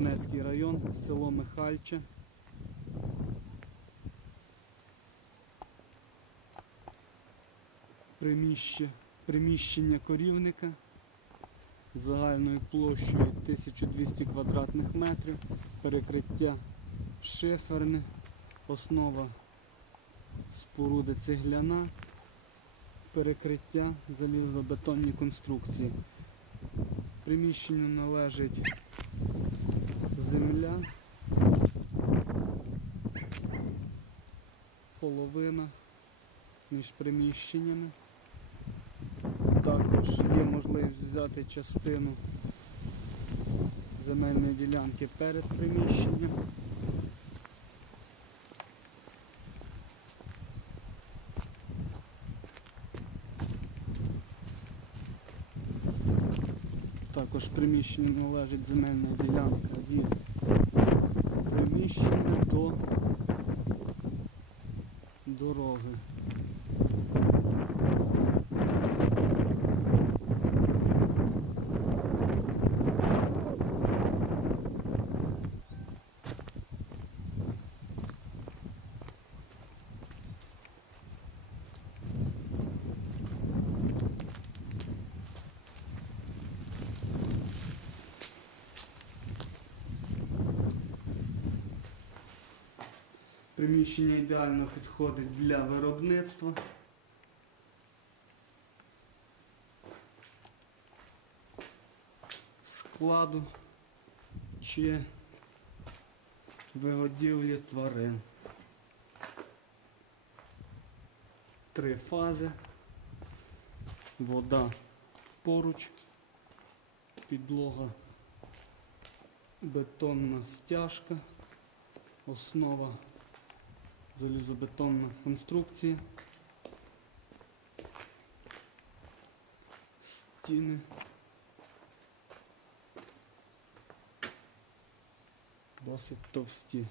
Чернецький район, село Михальче. Приміщення, приміщення корівника загальною площею 1200 квадратних метрів, перекриття шиферне, основа споруди цегляна, перекриття залізобетонні конструкції. Приміщенню належить половина між приміщеннями. Також є можливість взяти частину земельної ділянки перед приміщенням. Також приміщенню належить земельна ділянка від Приміщення ідеально підходить для виробництва. Складу чи вигодівлі тварин. Три фази. Вода поруч, підлога, бетонна стяжка, основа залізобетонна конструкція. Стіни. Досить товсті.